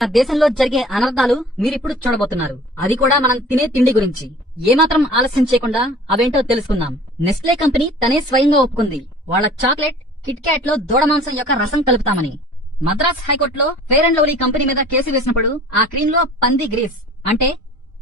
మన దేశంలో జరిగే అనర్థాలు మీరిప్పుడు చూడబోతున్నారు. అది కూడా మనం తినే తిండి గురించి. ఏమాత్రం ఆలస్యం చేయకుండా అవేంటో తెలుసుకుందాం. నెస్లే కంపెనీ తనే స్వయంగా ఒప్పుకుంది వాళ్ళ చాక్లెట్ కిట్ క్యాట్ లో దూడ మాంసం యొక్క రసం కలుపుతామని. మద్రాస్ హైకోర్టులో ఫెయిర్ అండ్ లవ్లీ కంపెనీ మీద కేసు వేసినప్పుడు ఆ క్రీమ్ లో పంది గ్రీస్ అంటే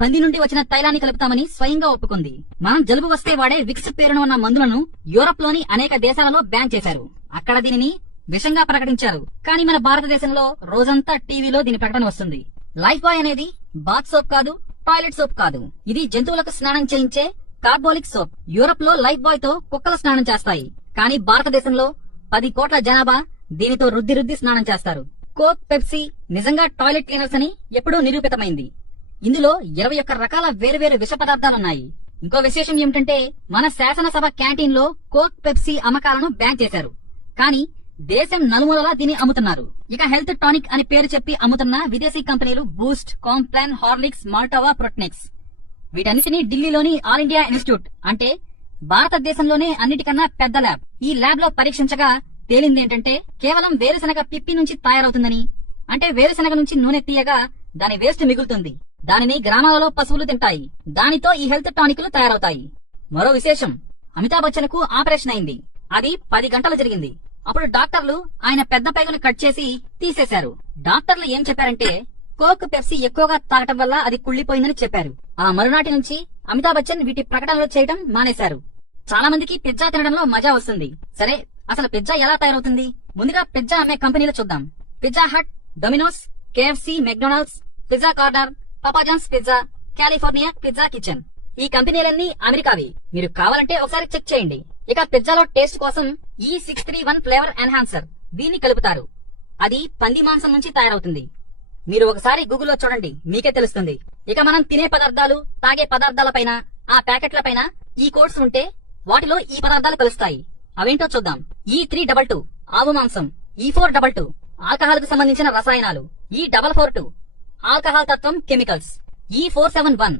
పంది నుండి వచ్చిన తైలాన్ని కలుపుతామని స్వయంగా ఒప్పుకుంది. మనం జలుబు వస్తే వాడే విక్స్ పేరును ఉన్న మందులను యూరప్ లోని అనేక దేశాలలో బ్యాన్ చేశారు. అక్కడ దీనిని విషంగా ప్రకటించారు. కానీ మన భారతదేశంలో రోజంతా టీవీలో దీని ప్రకటన వస్తుంది. లైఫ్ బాయ్ అనేది బాత్ సోప్ కాదు, టాయిలెట్ సోప్ కాదు. ఇది జంతువులకు స్నానం చేయించే కార్బోలిక్ సోప్. యూరప్ లో లైఫ్ బాయ్ తో కుక్కలు స్నానం చేస్తాయి. కానీ భారతదేశంలో 10 కోట్ల జనాభా దీనితో రుద్ది స్నానం చేస్తారు. కోక్, పెప్సీ నిజంగా టాయిలెట్ క్లీనర్స్ అని ఎప్పుడూ నిరూపితమైంది. ఇందులో 21 రకాల వేరువేరు విష పదార్థాలున్నాయి. ఇంకో విశేషం ఏమిటంటే మన శాసనసభ క్యాంటీన్ లో కోక్, పెప్సీ అమ్మకాలను బ్యాన్ చేశారు. కానీ దేశం నలుమూలలా దీన్ని అమ్ముతున్నారు. ఇక హెల్త్ టానిక్ అని పేరు చెప్పి అమ్ముతున్న విదేశీ కంపెనీలు బూస్ట్, కాంప్లాన్, హార్లిక్స్, మాల్టోవా, ప్రొట్నెక్స్. వీటన్నిటినీ ఢిల్లీలోని ఆల్ ఇండియా ఇన్స్టిట్యూట్ అంటే భారతదేశంలోనే అన్నిటికన్నా పెద్ద ల్యాబ్. ఈ ల్యాబ్ లో పరీక్షించగా తేలిందేంటంటే కేవలం వేరుశనగ పిప్పి నుంచి తయారవుతుందని. అంటే వేరుశనగ నుంచి నూనె తీయగా దాని వేస్ట్ మిగులుతుంది. దానిని గ్రామాలలో పశువులు తింటాయి. దానితో ఈ హెల్త్ టానిక్లు తయారవుతాయి. మరో విశేషం, అమితాబ్ బచ్చన్ కు ఆపరేషన్ అయింది. అది 10 గంటలు జరిగింది. అప్పుడు డాక్టర్లు ఆయన పెద్ద పేగును కట్ చేసి తీసేశారు. డాక్టర్లు ఏం చెప్పారంటే కోక్, పెప్సీ ఎక్కువగా తాగటం వల్ల అది కుళ్లిపోయిందని చెప్పారు. ఆ మరునాటి నుంచి అమితాబ్ బచ్చన్ వీటి ప్రకటనలు చేయడం మానేశారు. చాలా మందికి పిజ్జా తినడంలో మజా వస్తుంది. సరే, అసలు పిజ్జా ఎలా తయారవుతుంది? ముందుగా పిజ్జా అమ్మే కంపెనీలు చూద్దాం. Pizza Hut, Domino's, KFC, McDonald's, Pizza Corner, Papa John's Pizza, California Pizza Kitchen. ఈ కంపెనీలన్నీ అమెరికావి. మీరు కావాలంటే ఒకసారి చెక్ చేయండి. ఇక పిజ్జాలో టేస్ట్ కోసం E631 ఫ్లేవర్ ఎన్హాన్సర్ దీన్ని కలుపుతారు. అది పంది మాంసం నుంచి తయారవుతుంది. మీరు ఒకసారి గూగుల్లో చూడండి, మీకే తెలుస్తుంది. ఇక మనం తినే పదార్థాలు, తాగే పదార్థాలపైన, ఆ ప్యాకెట్లపైన ఈ కోడ్స్ ఉంటే వాటిలో ఈ పదార్థాలు కలుస్తాయి. అవేంటో చూద్దాం. E322 ఆవు మాంసం, E422 ఆల్కహాల్ కు సంబంధించిన రసాయనాలు, E442 ఆల్కహాల్ తత్వం కెమికల్స్, E471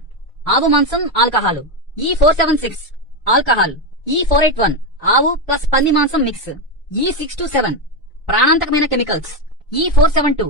ఆవు మాంసం ఆల్కహాలు, E476 ఆల్కహాల్, E481 ఆవు ప్లస్ పంది మాంసం మిక్స్, E627 ప్రాణాంతకమైన కెమికల్స్, E472